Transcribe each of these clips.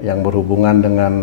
yang berhubungan dengan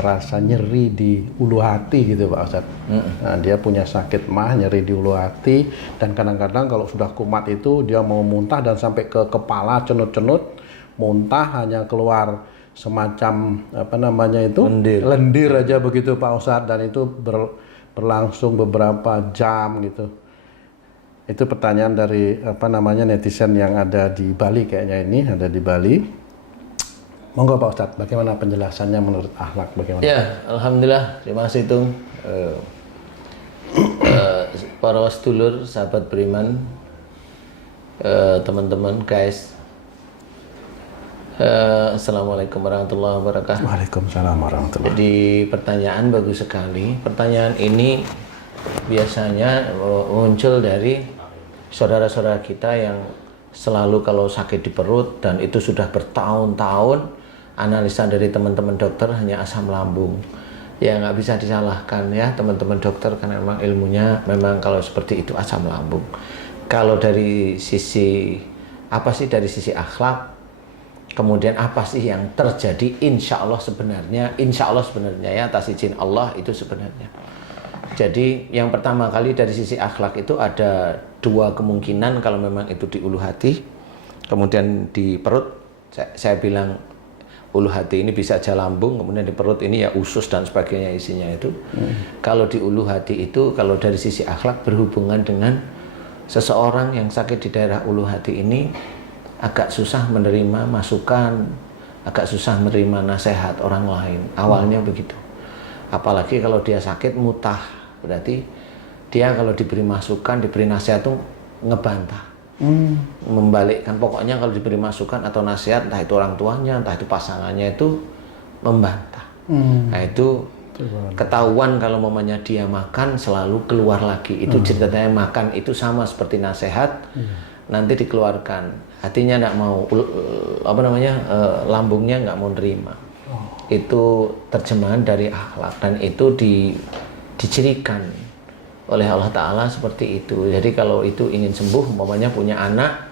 rasa nyeri di ulu hati gitu Pak Ustadz. Nah, dia punya sakit mah, nyeri di ulu hati, dan kadang-kadang kalau sudah kumat itu dia mau muntah dan sampai ke kepala, cenut-cenut, muntah hanya keluar semacam apa namanya itu lendir aja begitu Pak Ustadz, dan itu berlangsung beberapa jam gitu. Itu pertanyaan dari apa namanya netizen yang ada di Bali, kayaknya ini ada di Bali. Monggo Pak Ustadz, bagaimana penjelasannya menurut akhlak bagaimana? Ya, alhamdulillah, terima kasih Tung. Para sedulur, sahabat beriman, teman-teman, guys. Assalamualaikum warahmatullahi wabarakatuh. Waalaikumsalam warahmatullahi. Jadi pertanyaan bagus sekali. Pertanyaan ini biasanya muncul dari saudara-saudara kita yang selalu kalau sakit di perut dan itu sudah bertahun-tahun, analisa dari teman-teman dokter hanya asam lambung. Ya nggak bisa disalahkan ya teman-teman dokter, karena memang ilmunya memang kalau seperti itu asam lambung. Kalau dari sisi apa sih, dari sisi akhlak, kemudian apa sih yang terjadi insya Allah sebenarnya ya atas izin Allah itu sebenarnya. Jadi yang pertama kali dari sisi akhlak itu ada dua kemungkinan kalau memang itu di ulu hati, kemudian di perut. Saya bilang ulu hati ini bisa aja lambung, kemudian di perut ini ya usus dan sebagainya isinya itu. Kalau di ulu hati itu, kalau dari sisi akhlak berhubungan dengan seseorang yang sakit di daerah ulu hati ini agak susah menerima masukan, agak susah menerima nasihat orang lain. Awalnya begitu. Apalagi kalau dia sakit mutah, berarti dia kalau diberi masukan, diberi nasihat tuh ngebantah. Membalikkan, pokoknya kalau diberi masukan atau nasihat, entah itu orang tuanya, entah itu pasangannya, itu membantah. Nah itu ketahuan kalau mamanya dia makan selalu keluar lagi. Itu ceritanya makan itu sama seperti nasihat, nanti dikeluarkan. Hatinya nggak mau, apa namanya, lambungnya nggak mau nerima. Itu terjemahan dari akhlak, dan itu dicirikan oleh Allah Ta'ala seperti itu. Jadi kalau itu ingin sembuh, umpamanya punya anak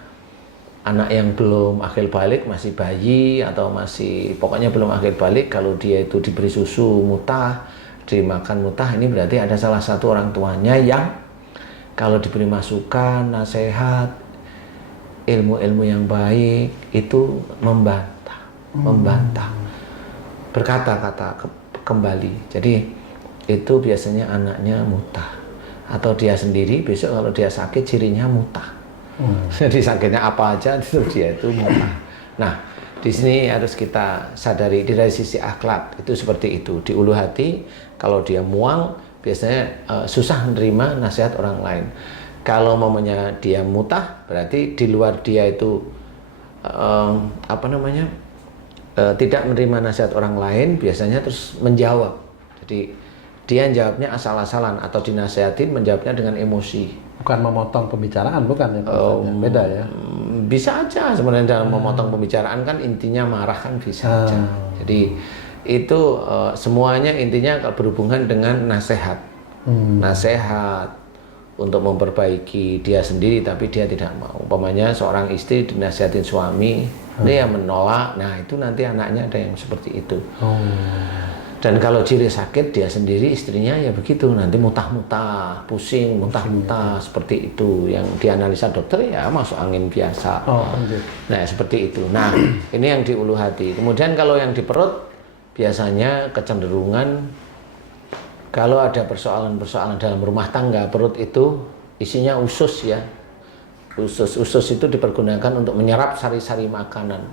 yang belum akil balik, masih bayi atau masih pokoknya belum akil balik, kalau dia itu diberi susu mutah, dimakan mutah, ini berarti ada salah satu orang tuanya yang kalau diberi masukan, nasihat, ilmu-ilmu yang baik itu membantah, berkata-kata kembali. Jadi itu biasanya anaknya mutah, atau dia sendiri besok kalau dia sakit cirinya mutah. Jadi sakitnya apa aja itu dia itu mutah. Nah di sini harus kita sadari dari sisi akhlak itu seperti itu. Di ulu hati kalau dia mual biasanya susah menerima nasihat orang lain. Kalau mamanya dia mutah berarti di luar dia itu apa namanya, tidak menerima nasihat orang lain, biasanya terus menjawab. Jadi dia jawabnya asal-asalan, atau dinasihatin menjawabnya dengan emosi. Bukan memotong pembicaraan, bukan ya? Beda ya? Bisa aja sebenarnya dalam memotong pembicaraan, kan intinya marah kan bisa aja. Jadi itu semuanya intinya berhubungan dengan nasihat. Nasihat untuk memperbaiki dia sendiri, tapi dia tidak mau. Umpamanya seorang istri dinasihatin suami, dia menolak, nah itu nanti anaknya ada yang seperti itu. Dan kalau ciri sakit dia sendiri, istrinya ya begitu, nanti mutah-mutah, pusing, mutah-mutah, seperti itu. Yang dianalisa dokter ya masuk angin biasa. Nah seperti itu. Nah ini yang di ulu hati. Kemudian kalau yang di perut, biasanya kecenderungan kalau ada persoalan-persoalan dalam rumah tangga, perut itu isinya usus ya. Usus itu dipergunakan untuk menyerap sari-sari makanan.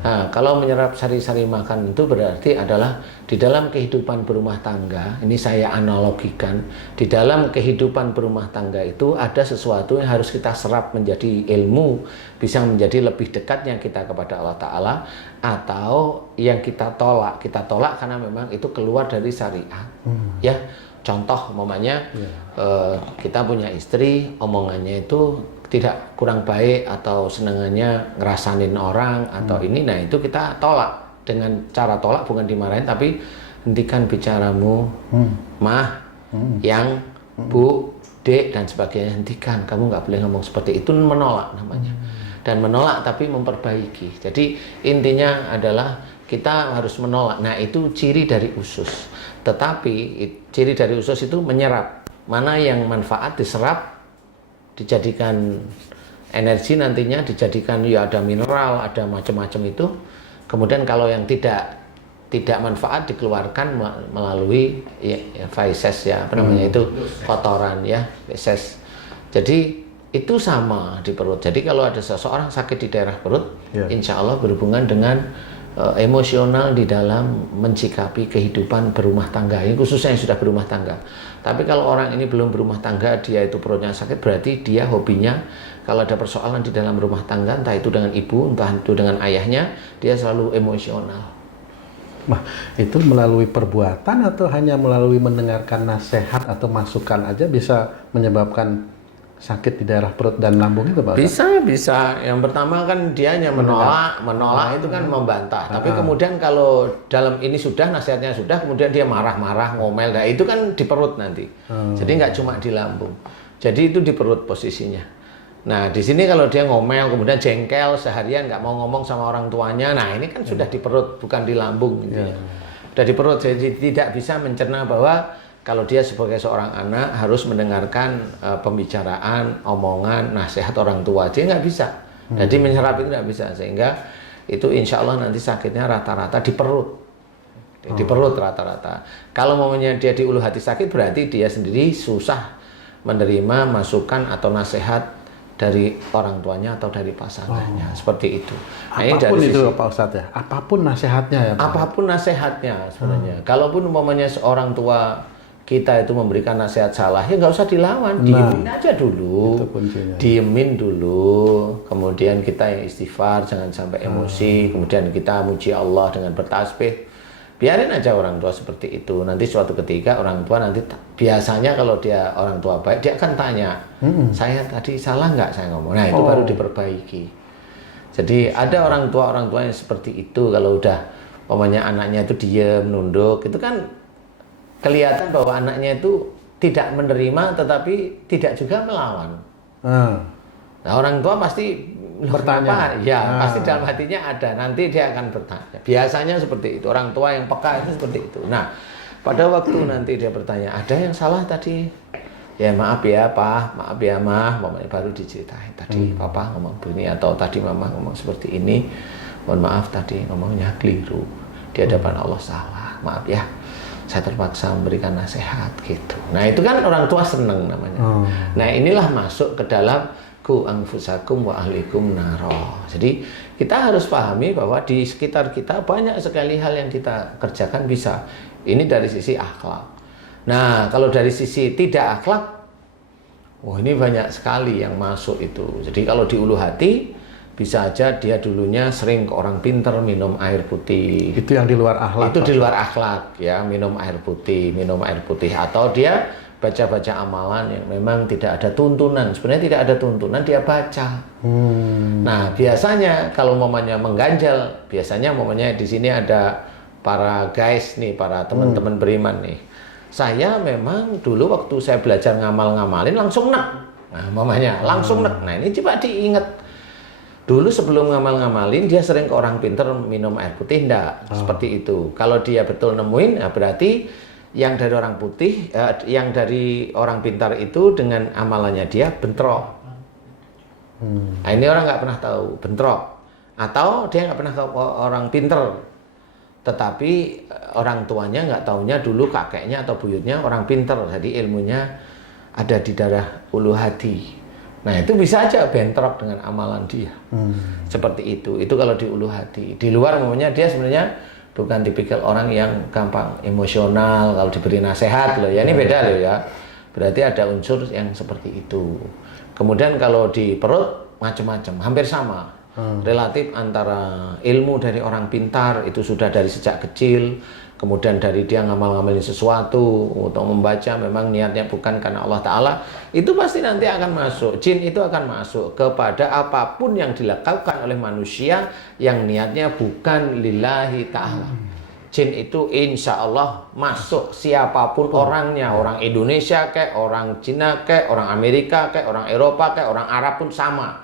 Nah, kalau menyerap sari-sari makanan itu berarti adalah di dalam kehidupan berumah tangga, ini saya analogikan, di dalam kehidupan berumah tangga itu ada sesuatu yang harus kita serap menjadi ilmu, bisa menjadi lebih dekatnya kita kepada Allah Ta'ala, atau yang kita tolak karena memang itu keluar dari syariat. Ya, contoh umpamanya kita punya istri, omongannya itu tidak kurang baik atau senangannya ngerasanin orang atau ini, nah itu kita tolak. Dengan cara tolak bukan dimarahin, tapi hentikan bicaramu, mah, yang, bu, dek dan sebagainya, hentikan, kamu nggak boleh ngomong seperti itu, menolak namanya. dan menolak tapi memperbaiki. Jadi intinya adalah kita harus menolak. Nah, itu ciri dari usus. Tetapi ciri dari usus itu menyerap. Mana yang manfaat diserap, dijadikan energi nantinya, dijadikan ya ada mineral, ada macam-macam itu. Kemudian kalau yang tidak manfaat dikeluarkan melalui feces ya, apa namanya itu, kotoran ya, feces. Jadi itu sama di perut. Jadi kalau ada seseorang sakit di daerah perut, insya Allah berhubungan dengan emosional di dalam mencikapi kehidupan berumah tangga, ini khususnya yang sudah berumah tangga. Tapi kalau orang ini belum berumah tangga, dia itu perutnya sakit, berarti dia hobinya kalau ada persoalan di dalam rumah tangga, entah itu dengan ibu, entah itu dengan ayahnya, dia selalu emosional. Nah, itu melalui perbuatan atau hanya melalui mendengarkan nasihat atau masukan aja bisa menyebabkan sakit di daerah perut dan lambung itu, Pak? Bisa. Yang pertama kan dia hanya menolak itu kan membantah. Tapi kemudian kalau dalam ini sudah, nasihatnya sudah, kemudian dia marah-marah, ngomel, nah itu kan di perut nanti. Jadi nggak cuma di lambung. Jadi itu di perut posisinya. Nah, di sini kalau dia ngomel, kemudian jengkel seharian, nggak mau ngomong sama orang tuanya, nah ini kan sudah di perut, bukan di lambung. Sudah di perut, jadi tidak bisa mencerna bahwa kalau dia sebagai seorang anak harus mendengarkan pembicaraan, omongan, nasihat orang tua, dia nggak bisa. Jadi menyerap itu nggak bisa, sehingga itu insya Allah nanti sakitnya rata-rata di perut. Di perut rata-rata. Kalau momennya dia di ulu hati sakit, berarti dia sendiri susah menerima masukan atau nasihat dari orang tuanya atau dari pasangannya, seperti itu. Nah, apapun dari itu Pak Ustadz ya, apapun nasihatnya ya Pak? Apapun nasihatnya sebenarnya. Kalaupun umpamanya seorang tua kita itu memberikan nasihat salah, ya nggak usah dilawan, diemin aja dulu, diemin dulu, kemudian kita yang istighfar, jangan sampai emosi, kemudian kita muji Allah dengan bertasbih, biarin aja orang tua seperti itu. Nanti suatu ketika orang tua nanti biasanya kalau dia orang tua baik, dia akan tanya, saya tadi salah nggak saya ngomong, nah itu baru diperbaiki. Jadi ada orang tua yang seperti itu, kalau udah umpamanya anaknya itu diem, nunduk, itu kan kelihatan bahwa anaknya itu tidak menerima tetapi tidak juga melawan. Nah, orang tua pasti bertanya. Pasti dalam hatinya ada. Nanti dia akan bertanya. Biasanya seperti itu. Orang tua yang peka itu seperti itu. Nah, pada waktu nanti dia bertanya, ada yang salah tadi? Ya maaf ya Pak, maaf ya Ma, baru diceritain. Tadi Papa ngomong begini atau tadi Mama ngomong seperti ini. Mohon maaf tadi ngomongnya keliru. Di hadapan Allah salah. Maaf ya. Saya terpaksa memberikan nasihat gitu. Nah itu kan orang tua seneng namanya. Nah inilah masuk ke dalam ku anfusakum wa ahlikum naro. Jadi kita harus pahami bahwa di sekitar kita banyak sekali hal yang kita kerjakan bisa. Ini dari sisi akhlak. Nah kalau dari sisi tidak akhlak, ini banyak sekali yang masuk itu. Jadi kalau di ulu hati, bisa aja dia dulunya sering ke orang pinter minum air putih. Itu yang di luar akhlak. Itu di luar akhlak ya, minum air putih. Atau dia baca-baca amalan yang memang tidak ada tuntunan. Sebenarnya tidak ada tuntunan, dia baca. Nah, biasanya kalau momennya mengganjal, biasanya momennya di sini ada para guys nih, para teman-teman beriman nih. Saya memang dulu waktu saya belajar ngamal-ngamalin langsung nek. Nah, momennya langsung nek. Nah, ini coba diingat. Dulu sebelum ngamal-ngamalin dia sering ke orang pinter minum air putih, enggak seperti itu. Kalau dia betul nemuin, nah berarti yang dari orang putih, yang dari orang pintar itu dengan amalannya dia bentrok. Nah, ini orang nggak pernah tahu bentrok, atau dia nggak pernah tahu orang pinter, tetapi orang tuanya nggak taunya dulu kakeknya atau buyutnya orang pinter, jadi ilmunya ada di daerah ulu hati. Nah itu bisa aja bentrok dengan amalan dia. Seperti itu. Itu kalau di ulu hati. Di luar umumnya dia sebenarnya bukan tipikal orang yang gampang emosional kalau diberi nasihat loh ya. Ini beda loh ya. Berarti ada unsur yang seperti itu. Kemudian kalau di perut macam-macam, hampir sama. Relatif antara ilmu dari orang pintar itu sudah dari sejak kecil. Kemudian dari dia ngamal-ngamalin sesuatu untuk membaca memang niatnya bukan karena Allah Ta'ala, itu pasti nanti akan masuk. Jin itu akan masuk kepada apapun yang dilakukan oleh manusia yang niatnya bukan lillahi ta'ala. Jin itu insya Allah masuk siapapun orangnya, orang Indonesia kayak, orang Cina kayak, orang Amerika kayak, orang Eropa kayak, orang Arab pun sama.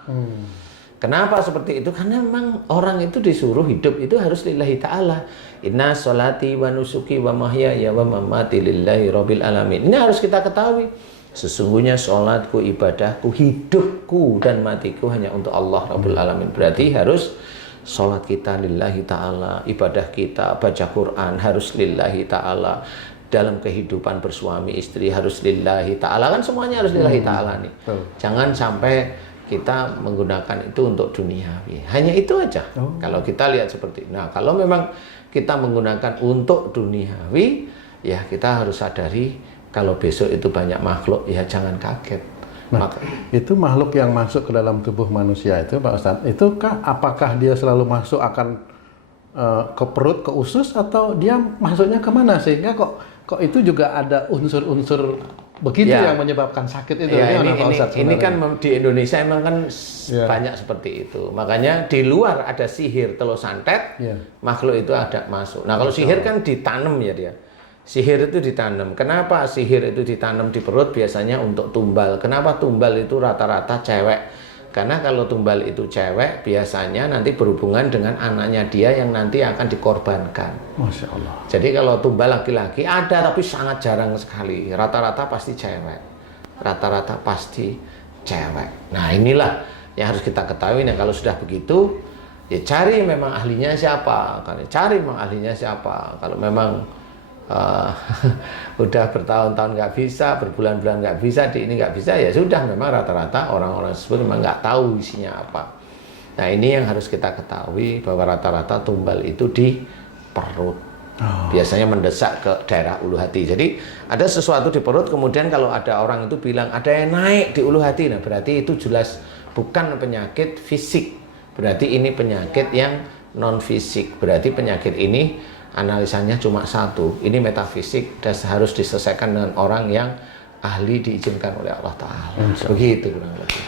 Kenapa seperti itu? Karena memang orang itu disuruh hidup itu harus lillahi ta'ala. Inna sholati wa nusuki wa mahyaya wa mamati lillahi rabbil alamin. Ini harus kita ketahui. Sesungguhnya sholatku, ibadahku, hidupku dan matiku hanya untuk Allah Rabbul Alamin. Berarti harus sholat kita lillahi ta'ala, ibadah kita, baca Quran harus lillahi ta'ala, dalam kehidupan bersuami istri harus lillahi ta'ala, kan semuanya harus lillahi ta'ala nih. Jangan sampai kita menggunakan itu untuk duniawi. Hanya itu aja. Kalau kita lihat seperti itu. Nah, kalau memang kita menggunakan untuk duniawi, ya kita harus sadari kalau besok itu banyak makhluk, ya jangan kaget. Nah, itu makhluk yang masuk ke dalam tubuh manusia itu, Pak Ustadz, apakah dia selalu masuk akan ke perut, ke usus, atau dia masuknya kemana? Sehingga kok itu juga ada unsur-unsur begitu yang menyebabkan sakit itu. Ya, ini kan di Indonesia emang kan banyak seperti itu. Makanya di luar ada sihir telur santet, makhluk itu ada masuk. Nah, kalau sihir kan ditanam ya dia. Sihir itu ditanam. Kenapa sihir itu ditanam di perut? Biasanya untuk tumbal. Kenapa tumbal itu rata-rata cewek? Karena kalau tumbal itu cewek, biasanya nanti berhubungan dengan anaknya dia yang nanti akan dikorbankan. Masya Allah. Jadi kalau tumbal laki-laki ada, tapi sangat jarang sekali. Rata-rata pasti cewek. Rata-rata pasti cewek. Nah, inilah yang harus kita ketahui. Nah, kalau sudah begitu, ya cari memang ahlinya siapa. Cari memang ahlinya siapa. Kalau memang udah bertahun-tahun nggak bisa, berbulan-bulan nggak bisa, di ini nggak bisa, ya sudah, memang rata-rata orang-orang tersebut memang nggak tahu isinya apa. Nah, ini yang harus kita ketahui, bahwa rata-rata tumbal itu di perut. Biasanya mendesak ke daerah ulu hati. Jadi ada sesuatu di perut, kemudian kalau ada orang itu bilang ada yang naik di ulu hati, nah berarti itu jelas bukan penyakit fisik. Berarti ini penyakit yang non fisik. Berarti penyakit ini analisanya cuma satu, ini metafisik dan harus diselesaikan dengan orang yang ahli diizinkan oleh Allah Ta'ala. Begitu kurang lebih.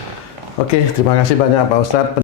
Oke, terima kasih banyak Pak Ustadz.